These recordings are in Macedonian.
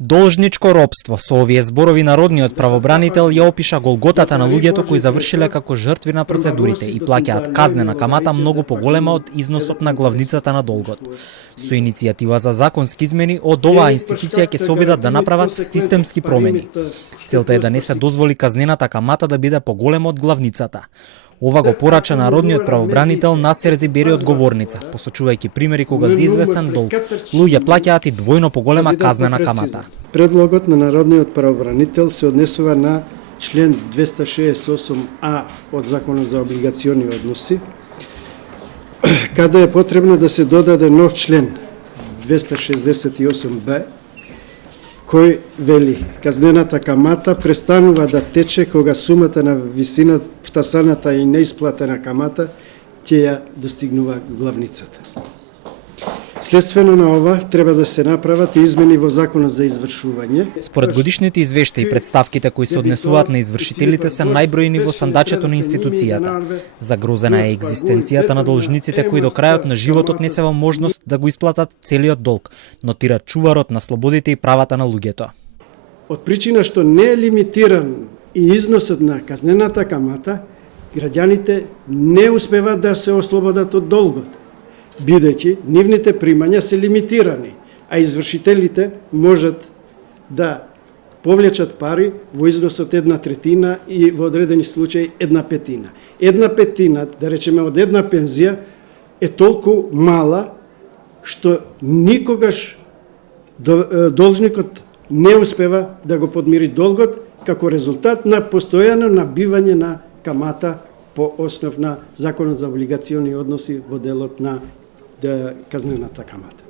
Должничко робство, со овие зборови народниот правобранител ја опиша голготата на луѓето кои завршиле како жртви на процедурите и плаќаат казнена камата многу поголема од износот на главницата на долгот. Со иницијатива за законски измени, од оваа институција ќе се обидат да направат системски промени. Целта е да не се дозволи казнената камата да биде поголема од главницата. Ова го порача народниот правобранител Насер Зибери од говорница, посочувајќи примери кога за извесен долг луѓе плаќаат и двојно поголема казнена камата. Предлогот на народниот правобранител се однесува на член 268а од Законот за облигациони односи, каде е потребно да се додаде нов член 268б, кој вели: казнената камата престанува да тече кога сумата на висина втасаната и неисплатена камата ќе ја достигнува главницата. Следствено на ова треба да се направат и измени во Законот за извршување. Според годишните извештаи, представките кои се однесуваат на извршителите се најбројни во сандачето на институцијата. Загрозена е екзистенцијата на должниците кои до крајот на животот не се во можност да го исплатат целиот долг, нотира чуварот на слободите и правата на луѓето. Од причина што не е лимитиран и износот на казнената камата, граѓаните не успеваат да се ослободат од долгот, бидејќи нивните примања се лимитирани, а извршителите можат да повлечат пари во износ од 1/3 и во одредени случаи 1/5. 1/5, да речеме, од една пензија е толку мала што никогаш должникот не успева да го подмири долгот како резултат на постојано набивање на камата по основ на Законот за облигациони односи во делот на казнената камата.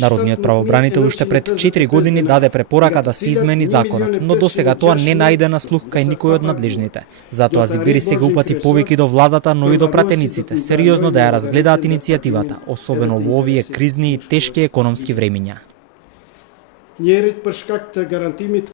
Народниот правобранител уште пред 4 години даде препорака да се измени законот, но досега тоа не најде на слух кај никој од надлежните. Затоа Зибери сега упати повеќе до владата, но и до пратениците, сериозно да ја разгледаат иницијативата, особено во овие кризни и тешки економски времиња.